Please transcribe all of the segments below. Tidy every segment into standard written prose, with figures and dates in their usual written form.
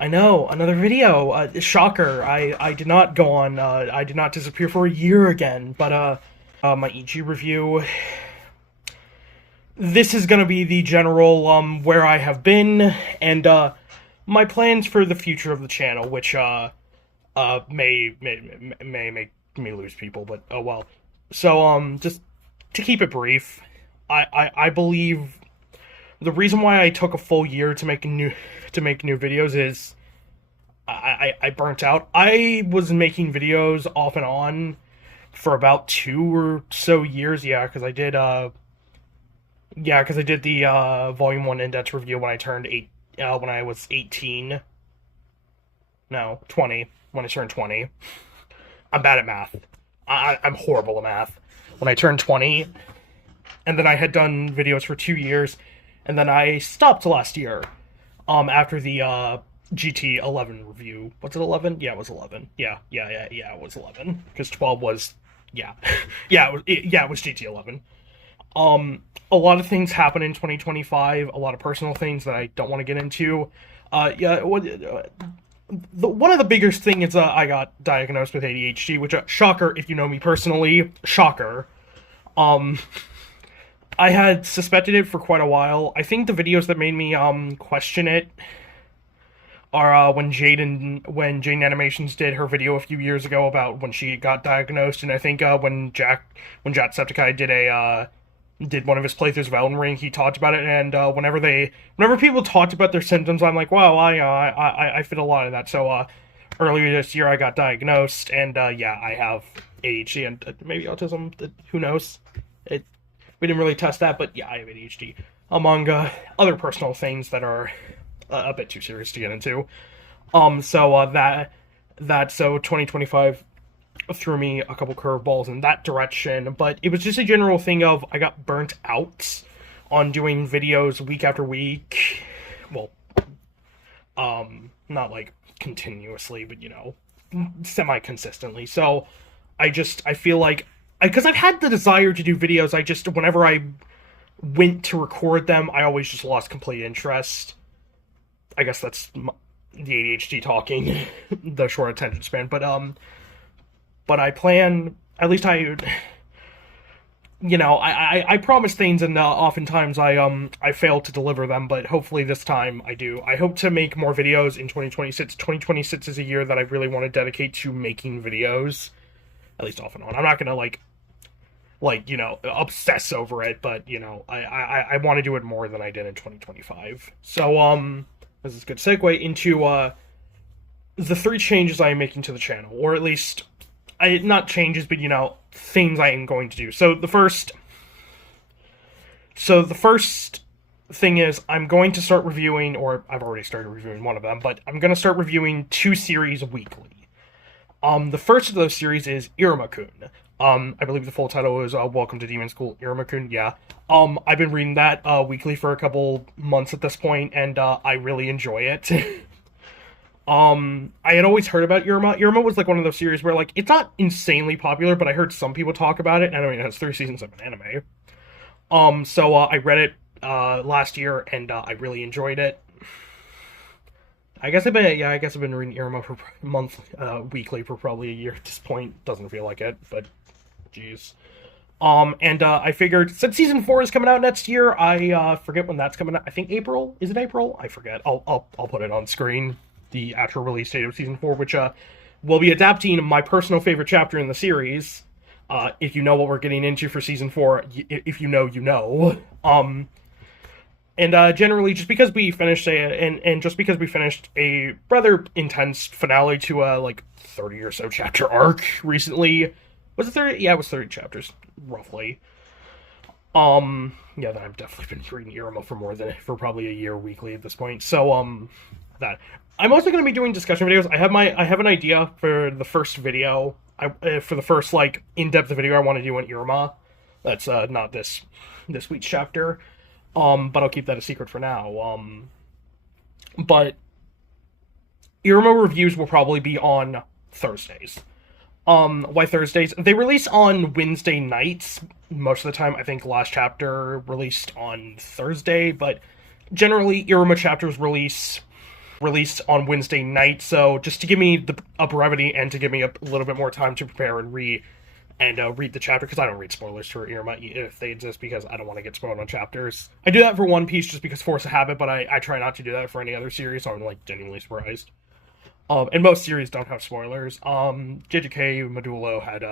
I know, another video. Shocker. I did not go on. I did not disappear for a year again. But my EG review. This is gonna be the general where I have been and my plans for the future of the channel, which may make me lose people, but oh well. So just to keep it brief, I believe the reason why I took a full year to make new videos is I burnt out. I was making videos off and on for about 2 or so years. Because I did the Volume 1 Index review when I turned when I was 18. No, 20. When I turned 20. I'm bad at math. I'm horrible at math. When I turned 20, and then I had done videos for 2 years, and then I stopped last year. After the GT 11 review. Was it 11? Yeah, it was 11. Yeah, it was 11. Because 12 was, yeah. It was GT 11. A lot of things happen in 2025, a lot of personal things that I don't want to get into. One of the biggest things is I got diagnosed with ADHD, which, shocker, if you know me personally, shocker. I had suspected it for quite a while. I think the videos that made me, question it are, when Jane Animations did her video a few years ago about when she got diagnosed, and I think, when Jacksepticeye did one of his playthroughs of Elden Ring, he talked about it, and whenever people talked about their symptoms, I'm like, wow, I fit a lot of that. So earlier this year, I got diagnosed, and I have ADHD and maybe autism. Who knows? We didn't really test that, but yeah, I have ADHD, among other personal things that are a bit too serious to get into. So 2025 threw me a couple curveballs in that direction, but it was just a general thing of I got burnt out on doing videos week after week. Well, not like continuously, but semi-consistently. So I feel like, because I've had the desire to do videos, whenever I went to record them, I always just lost complete interest. I guess that's the ADHD talking, the short attention span, but I plan, at least I promise things, and oftentimes I fail to deliver them, but hopefully this time I do. I hope to make more videos in 2026. 2026 is a year that I really want to dedicate to making videos, at least off and on. I'm not gonna obsess over it, but I want to do it more than I did in 2025. So this is a good segue into the 3 changes I am making to the channel, or at least not changes, but things I am going to do. So the first thing is I'm going to start reviewing, or I've already started reviewing one of them, but I'm going to start reviewing 2 series weekly. The first of those series is Iruma-kun. I believe the full title is Welcome to Demon School, Iruma-kun. Yeah. I've been reading that weekly for a couple months at this point, and I really enjoy it. I had always heard about Iruma. Iruma was like one of those series where, like, it's not insanely popular, but I heard some people talk about it, and I mean, it has 3 seasons of an anime. So I read it last year, and I really enjoyed it. I guess I've been reading Iruma for weekly for probably a year at this point. Doesn't feel like it, but jeez. I figured, since season 4 is coming out next year, I forget when that's coming out. I think April. Is it April? I forget. I'll put it on screen, the actual release date of season 4, which will be adapting my personal favorite chapter in the series. If you know what we're getting into for season 4, if you know, you know. Generally, just because we finished a rather intense finale to a 30 or so chapter arc recently. Was it 30? Yeah, it was 30 chapters, roughly. Then I've definitely been reading Iruma for probably a year weekly at this point. So that I'm also going to be doing discussion videos. I have an idea for the first video. For the first in-depth video I want to do on Iruma. That's not this week's chapter. But I'll keep that a secret for now. But Iruma reviews will probably be on Thursdays. Why Thursdays? They release on Wednesday nights most of the time. I think last chapter released on Thursday, but generally Iruma chapters release released on Wednesday night, so just to give me a brevity and to give me a little bit more time to prepare and read the chapter, because I don't read spoilers for Irma if they exist, because I don't want to get spoiled on chapters. I do that for One Piece just because force of habit, but I try not to do that for any other series, so I'm like genuinely surprised. And most series don't have spoilers. JJK Medulla had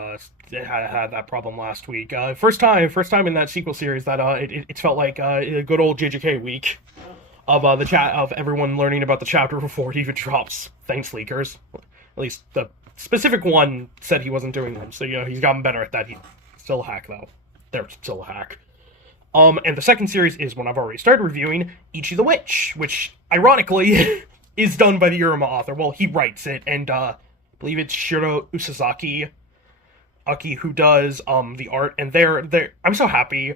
that problem last week. First time in that sequel series that it felt like a good old JJK week of the chat of everyone learning about the chapter before it even drops. Thanks, leakers. At least the specific one said he wasn't doing them, so he's gotten better at that. He's still a hack though. They're still a hack. And the second series is one I've already started reviewing, Ichi the Witch, which ironically is done by the Iruma author. Well, he writes it, and I believe it's Shiro Usazaki who does the art, and they're I'm so happy.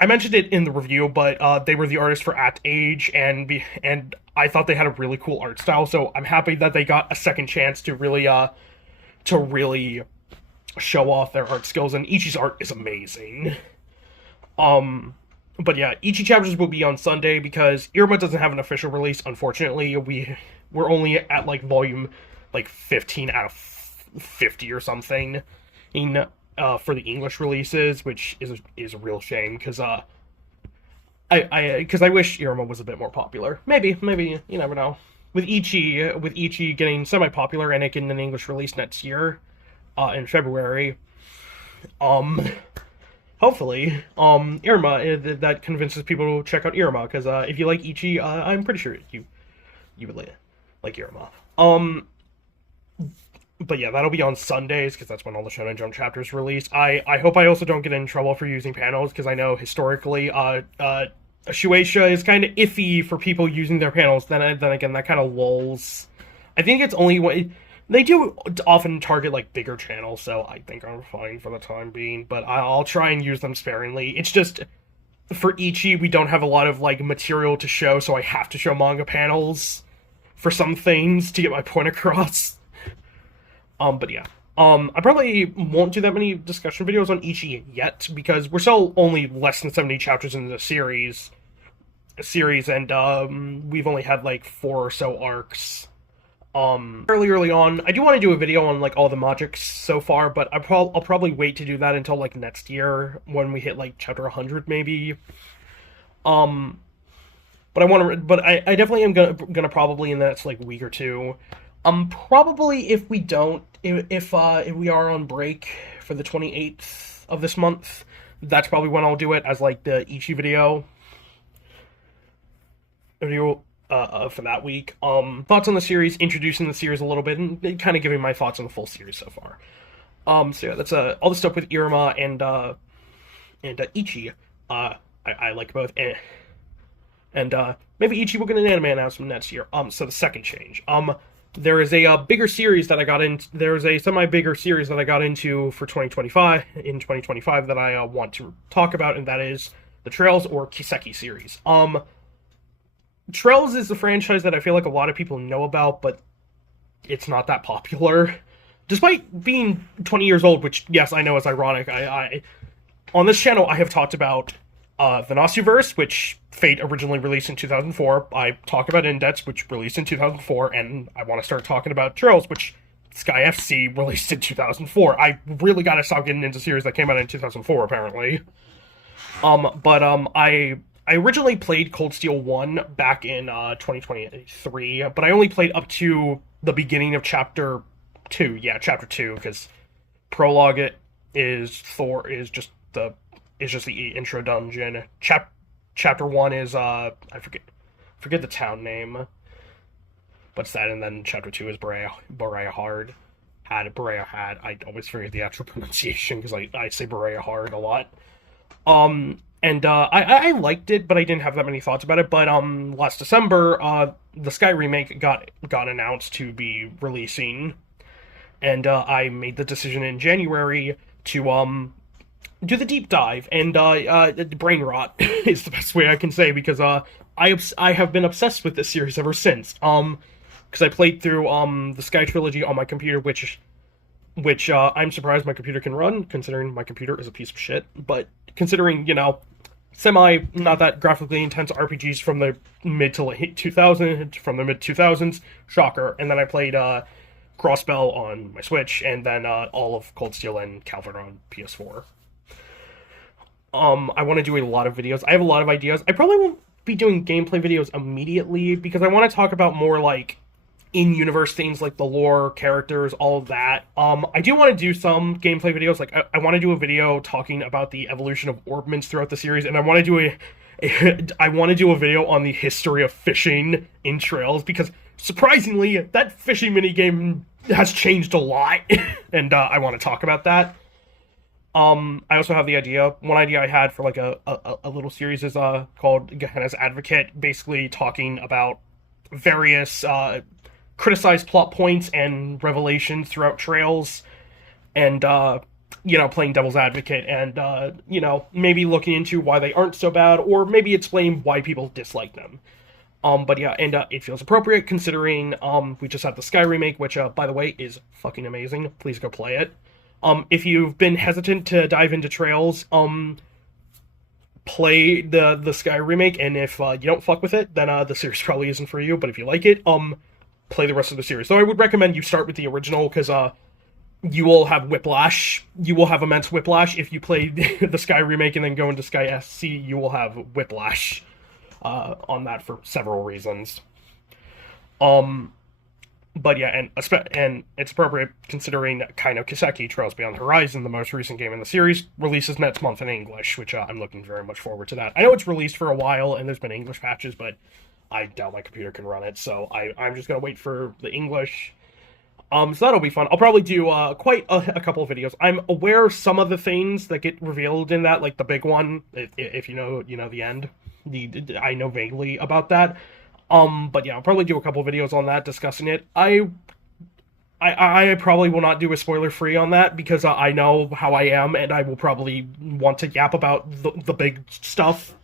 I mentioned it in the review, but they were the artists for At Age, and I thought they had a really cool art style, so I'm happy that they got a second chance to really show off their art skills, and Ichi's art is amazing. But yeah, Ichi chapters will be on Sunday because Iruma doesn't have an official release, unfortunately. We're only at like volume 15 out of 50 or something for the English releases, which is a real shame because I wish Iruma was a bit more popular. Maybe you never know. With Ichi getting semi-popular and it getting an English release next year, in February, hopefully, Iruma, that convinces people to check out Iruma, because if you like Ichi, I'm pretty sure you would like Iruma. But yeah, that'll be on Sundays, because that's when all the Shonen Jump chapters release. I hope I also don't get in trouble for using panels, because I know historically, Shueisha is kind of iffy for people using their panels. Then again, that kind of lulls. I think it's only when they do often target like bigger channels, so I think I'm fine for the time being. But I'll try and use them sparingly. It's just for Ichi, we don't have a lot of like material to show, so I have to show manga panels for some things to get my point across. But yeah. I probably won't do that many discussion videos on Ichi yet, because we're still only less than 70 chapters into the series, and we've only had like 4 or so arcs. Fairly early on. I do want to do a video on like all the magics so far, but I'll probably wait to do that until like next year when we hit like chapter 100 maybe. But I definitely am gonna probably in the next like week or two. Probably if we we are on break for the 28th of this month, that's probably when I'll do it as like the Ichi video for that week. Thoughts on the series, introducing the series a little bit, and kind of giving my thoughts on the full series so far. So yeah, that's all the stuff with Iruma and Ichi. I like both, and maybe Ichi will get an anime announcement next year. So the second change. There is a bigger series that I got into. There's a semi-bigger series that I got into for 2025 that I want to talk about, and that is the Trails or Kiseki series. Trails is a franchise that I feel like a lot of people know about, but it's not that popular. Despite being 20 years old, which, yes, I know is ironic. I on this channel, I have talked about the Nasuverse, which Fate originally released in 2004. I talk about Index, which released in 2004, and I want to start talking about Trails, which Sky FC released in 2004. I really gotta stop getting into series that came out in 2004, apparently. I originally played Cold Steel 1 back in 2023, but I only played up to the beginning of Chapter 2. Yeah, Chapter 2, because Prologue is just the intro dungeon. Chapter 1 is I forget the town name. What's that? And then Chapter 2 is Berea Hard. Berea Had. I always forget the actual pronunciation because I say Berea Hard a lot. And I liked it, but I didn't have that many thoughts about it. But last December, the Sky remake got announced to be releasing, and I made the decision in January to do the deep dive. And brain rot is the best way I can say, because I have been obsessed with this series ever since. Because I played through the Sky trilogy on my computer, which I'm surprised my computer can run, considering my computer is a piece of shit. But considering, semi not that graphically intense RPGs from the mid to late 2000s, from the mid 2000s. Shocker. And then I played Crossbell on my Switch, and then all of Cold Steel and Calvert on PS4. I want to do a lot of videos. I have a lot of ideas. I probably won't be doing gameplay videos immediately because I want to talk about more like in-universe things like the lore, characters, all of that. I do want to do some gameplay videos. Like I want to do a video talking about the evolution of orbments throughout the series, and I want to do I want to do a video on the history of fishing in Trails because surprisingly, that fishing minigame has changed a lot, and I want to talk about that. I also have the idea. One idea I had for like a little series is called Gehenna's Advocate, basically talking about various criticized plot points and revelations throughout Trails, and playing devil's advocate, and maybe looking into why they aren't so bad, or maybe explain why people dislike them. But yeah, and it feels appropriate considering we just had the Sky remake, which by the way is fucking amazing. Please go play it. If you've been hesitant to dive into Trails, play the Sky remake, and if you don't fuck with it, then the series probably isn't for you. But if you like it, play the rest of the series. So I would recommend you start with the original, because you will have whiplash. You will have immense whiplash if you play the Sky remake and then go into Sky SC. You will have whiplash on that for several reasons. But yeah, and it's appropriate considering Kaino Kiseki, Trails Beyond the Horizon, the most recent game in the series, releases next month in English, which I'm looking very much forward to that. I know it's released for a while, and there's been English patches, but I doubt my computer can run it, so I'm just going to wait for the English. So that'll be fun. I'll probably do quite a couple of videos. I'm aware some of the things that get revealed in that, like the big one, if you know the end. I know vaguely about that. But yeah, I'll probably do a couple videos on that, discussing it. I probably will not do a spoiler-free on that, because I know how I am, and I will probably want to yap about the big stuff.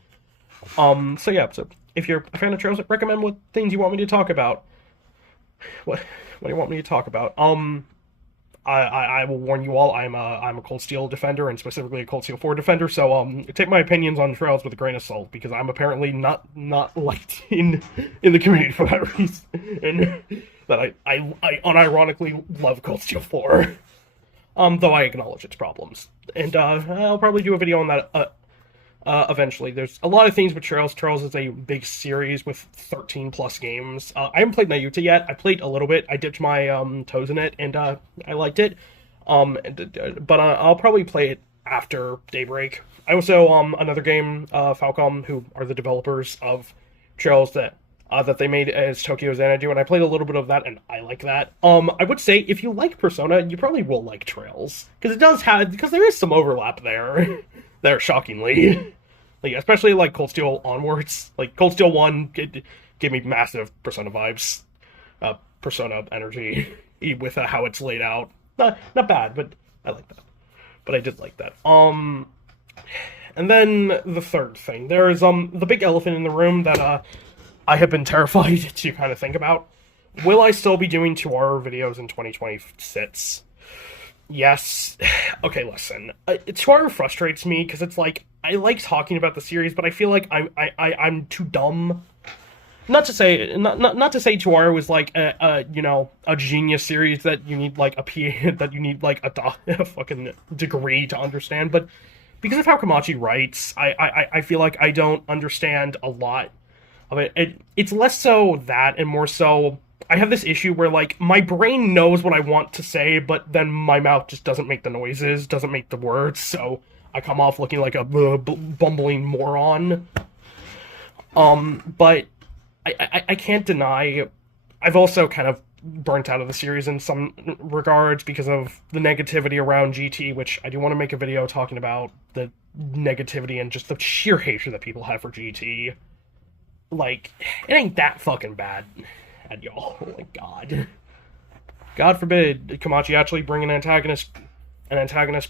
So yeah, so if you're a fan of Trails, recommend what things you want me to talk about. What do you want me to talk about? I will warn you all, I'm a Cold Steel defender, and specifically a Cold Steel 4 defender, so take my opinions on Trails with a grain of salt, because I'm apparently not liked in the community for that reason, and that I unironically love Cold Steel 4, though I acknowledge its problems. And I'll probably do a video on that eventually. There's a lot of things with Trails. Trails is a big series with 13 plus games. I haven't played Nayuta yet. I played a little bit. I dipped my toes in it, and I liked it. But I'll probably play it after Daybreak. I also another game, Falcom, who are the developers of Trails that they made as Tokyo Xanadu, and I played a little bit of that, and I like that. I would say if you like Persona, you probably will like Trails, because there is some overlap there. There, shockingly. Like, especially like Cold Steel onwards. Like Cold Steel 1 gave me massive Persona vibes. Persona energy with how it's laid out. Not bad, but I like that. But I did like that. And then the third thing. There is the big elephant in the room that I have been terrified to kind of think about. Will I still be doing 2-hour videos in 2026? Yes. Okay, listen. 2-hour frustrates me because it's like I like talking about the series, but I feel like I'm too dumb. Not to say 2-hour was like a genius series that you need like a fucking degree to understand, but because of how Komachi writes, I feel like I don't understand a lot of it. It's less so that and more so I have this issue where, like, my brain knows what I want to say, but then my mouth just doesn't make the noises, doesn't make the words, so I come off looking like a bumbling moron. But I can't deny, I've also kind of burnt out of the series in some regards because of the negativity around GT, which I do want to make a video talking about the negativity and just the sheer hatred that people have for GT. Like, it ain't that fucking bad. And y'all, oh my god. God forbid Komachi actually bring an antagonist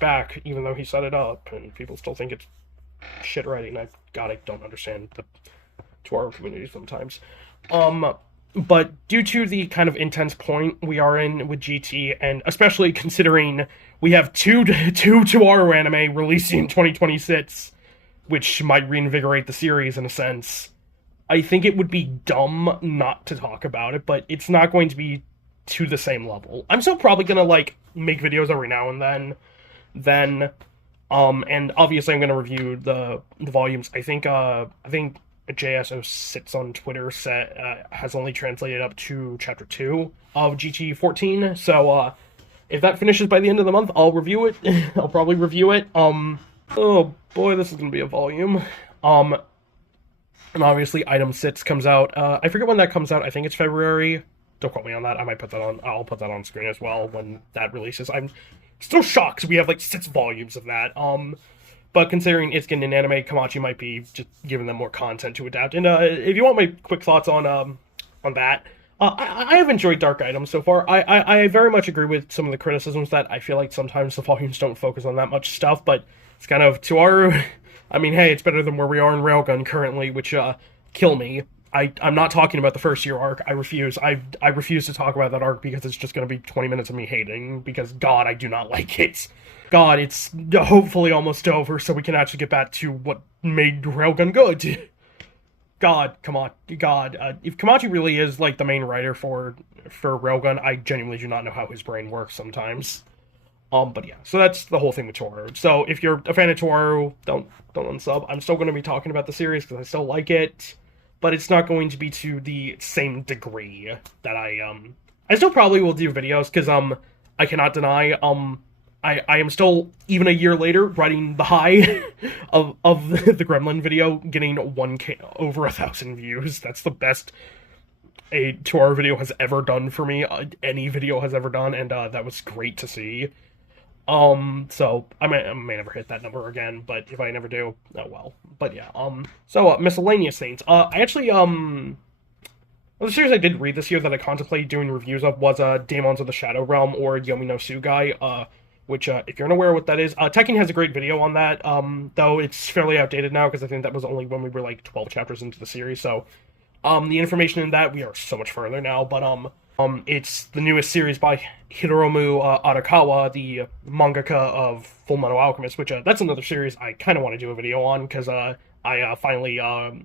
back, even though he set it up, and people still think it's shit writing. I don't understand the 2-hour community sometimes. But due to the kind of intense point we are in with GT, and especially considering we have two 2-hour anime releasing in 2026, which might reinvigorate the series in a sense. I think it would be dumb not to talk about it, but it's not going to be to the same level. I'm still probably gonna like make videos every now and then, and obviously I'm gonna review the volumes. I think JSO sits on Twitter set has only translated up to chapter 2 of GT14. So if that finishes by the end of the month, I'll review it. I'll probably review it. Oh boy, this is gonna be a volume. And obviously Item 6 comes out. I forget when that comes out. I think it's February. Don't quote me on that. I'll put that on screen as well when that releases. I'm still shocked we have like 6 volumes of that. But considering it's getting an anime, Komachi might be just giving them more content to adapt. And if you want my quick thoughts on that, I have enjoyed Dark Item so far. I very much agree with some of the criticisms that I feel like sometimes the volumes don't focus on that much stuff, but it's kind of to our... I mean, hey, it's better than where we are in Railgun currently, which kill me. I'm not talking about the first year arc. I refuse. I refuse to talk about that arc because it's just going to be 20 minutes of me hating, because God, I do not like it. God, it's hopefully almost over so we can actually get back to what made Railgun good. God, come on. God, if Komachi really is like the main writer for Railgun, I genuinely do not know how his brain works sometimes. But yeah, so that's the whole thing with Toaru. So if you're a fan of Toaru, don't unsub. I'm still going to be talking about the series because I still like it, but it's not going to be to the same degree that I still probably will do videos because I cannot deny I am still, even a year later, riding the high of the Gremlin video, getting 1K over 1,000 views. That's the best a Toaru video has ever done for me. Any video has ever done, and that was great to see. So I may never hit that number again, but if I never do, oh well. But yeah, so Miscellaneous Saints. I actually, well, the series I did read this year that I contemplated doing reviews of was Daemons of the Shadow Realm, or Yomi no Tsugai, which, if you're unaware of what that is, Tekken has a great video on that, though it's fairly outdated now, because I think that was only when we were, like, 12 chapters into the series, so, the information in that, we are so much further now, but, it's the newest series by Hiromu Arakawa, the mangaka of Fullmetal Alchemist, which, that's another series I kind of want to do a video on, because, I finally,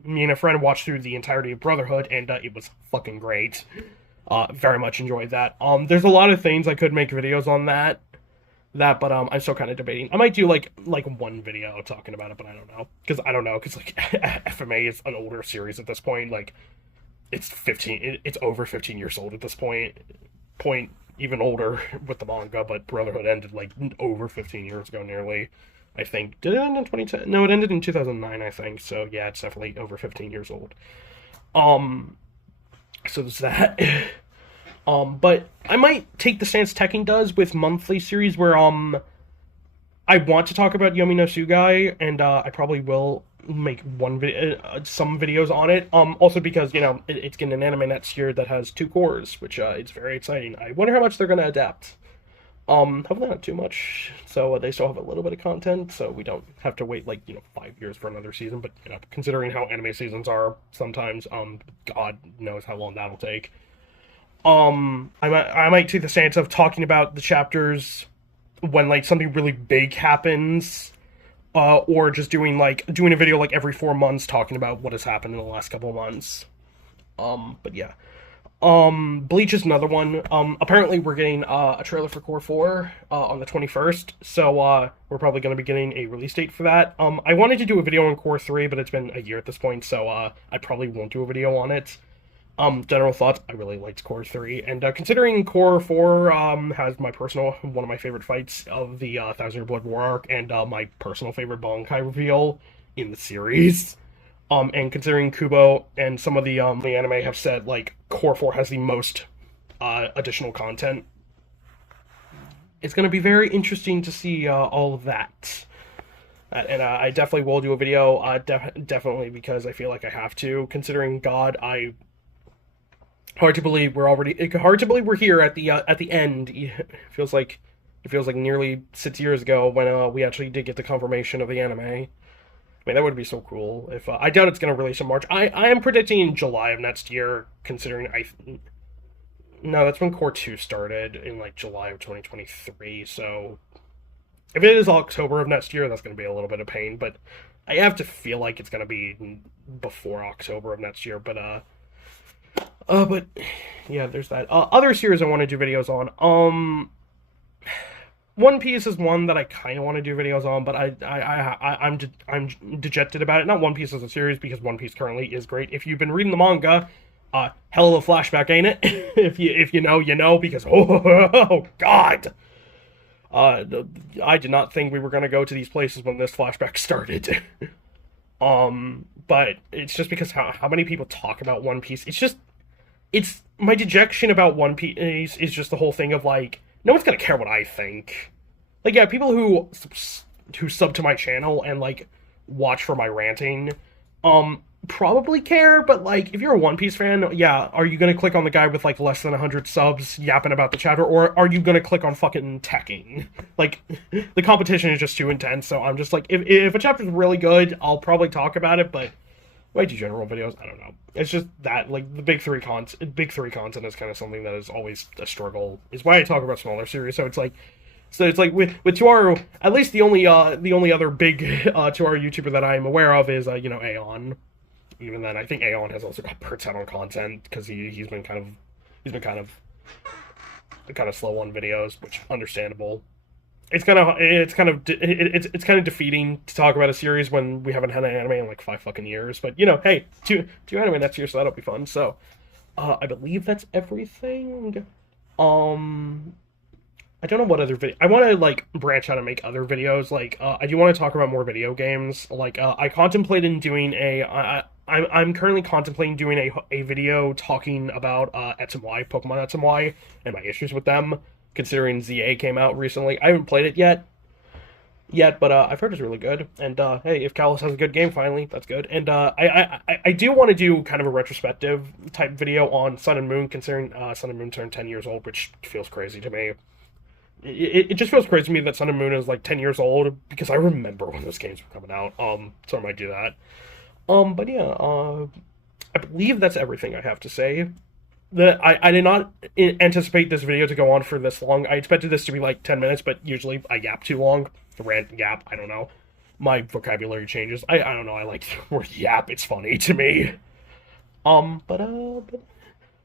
me and a friend watched through the entirety of Brotherhood, and, it was fucking great. Very much enjoyed that. There's a lot of things I could make videos on that, but I'm still kind of debating. I might do like one video talking about it, but I don't know, because like FMA is an older series at this point. Like it's over 15 years old at this point, even older with the manga. But Brotherhood ended like over 15 years ago, nearly. I think, did it end in 2010? No, it ended in 2009, I think. So yeah, it's definitely over 15 years old. So there's that. But I might take the stance Tekken does with monthly series where, I want to talk about Yomi no Tsugai, and, I probably will make some videos on it, also because, you know, it's getting an anime next year that has 2 cores, which, it's very exciting. I wonder how much they're gonna adapt. Hopefully not too much, so they still have a little bit of content, so we don't have to wait, like, 5 years for another season, but, considering how anime seasons are sometimes, God knows how long that'll take. I might take the stance of talking about the chapters when, like, something really big happens, or just doing a video, like, every 4 months talking about what has happened in the last couple of months. But yeah. Bleach is another one. Apparently we're getting, a trailer for Core 4, on the 21st, so, we're probably gonna be getting a release date for that. I wanted to do a video on Core 3, but it's been a year at this point, so, I probably won't do a video on it. General thoughts, I really liked Core 3, and considering Core 4 has one of my favorite fights of the Thousand Year Blood War arc, and my personal favorite Bankai reveal in the series, and considering Kubo and some of the anime have said, like, Core 4 has the most additional content, it's going to be very interesting to see all of that. And I definitely will do a video, definitely because I feel like I have to, considering God, hard to believe we're here at the end. It feels like nearly 6 years ago when we actually did get the confirmation of the anime. I mean, that would be so cool. If I doubt it's gonna release in March. I am predicting July of next year, considering no, that's when Core 2 started in like July of 2023. So if it is October of next year, that's gonna be a little bit of pain. But I have to feel like it's gonna be before October of next year, but yeah, there's that. Other series I want to do videos on. One Piece is one that I kind of want to do videos on, but I'm dejected about it. Not One Piece as a series, because One Piece currently is great. If you've been reading the manga, hell of a flashback, ain't it? if you know, you know, because oh god. I did not think we were gonna go to these places when this flashback started. But it's just because how many people talk about One Piece. It's my dejection about One Piece is just the whole thing of like, no one's gonna care what I think. Like, yeah, people who sub to my channel and like watch for my ranting, probably care, but like, if you're a One Piece fan, yeah, are you gonna click on the guy with like less than 100 subs yapping about the chapter, or are you gonna click on fucking teching? Like, the competition is just too intense, so I'm just like, if a chapter's really good, I'll probably talk about it, but way too general videos, I don't know. It's just that, like, the big three content is kind of something that is always a struggle, is why I talk about smaller series, so it's like with Tuaru, at least the only other big Tuaru YouTuber that I'm aware of is Aeon. Even then, I think Aeon has also got burnt out on content because he's been kind of slow on videos, which understandable. It's kind of defeating to talk about a series when we haven't had an anime in like 5 fucking years. But hey, two anime next year, so that'll be fun. So, I believe that's everything. I don't know what other video. I want to like branch out and make other videos. Like, I do want to talk about more video games. Like, I contemplated doing I'm currently contemplating doing a video talking about Pokemon Etzimai, and my issues with them, considering ZA came out recently. I haven't played it yet, but I've heard it's really good. And hey, if Kalos has a good game finally, that's good. And I do want to do kind of a retrospective type video on Sun and Moon, considering Sun and Moon turned 10 years old, which feels crazy to me. It just feels crazy to me that Sun and Moon is like 10 years old, because I remember when those games were coming out. So I might do that. But yeah, I believe that's everything I have to say. I did not anticipate this video to go on for this long. I expected this to be like 10 minutes, but usually I yap too long. Rant, yap, I don't know. My vocabulary changes. I don't know, I like the word yap, it's funny to me.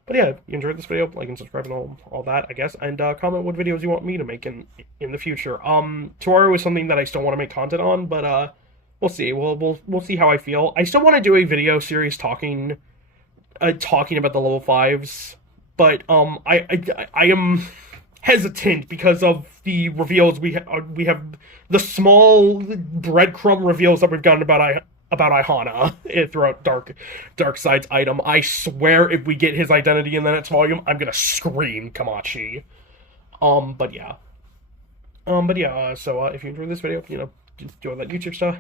But yeah, if you enjoyed this video, like and subscribe and all that, I guess, and comment what videos you want me to make in the future. Tuaru is something that I still want to make content on, but we'll see. We'll see how I feel. I still want to do a video series talking about the level 5s, but I am hesitant because of the reveals we have the small breadcrumb reveals that we've gotten about Ihana throughout Darkside's item. I swear, if we get his identity in the next volume, I'm gonna scream Kamachi. But yeah. So if you enjoyed this video, do all that YouTube stuff.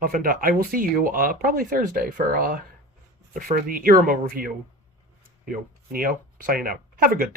And I will see you probably Thursday for the Iruma review. Neo signing out. Have a good day.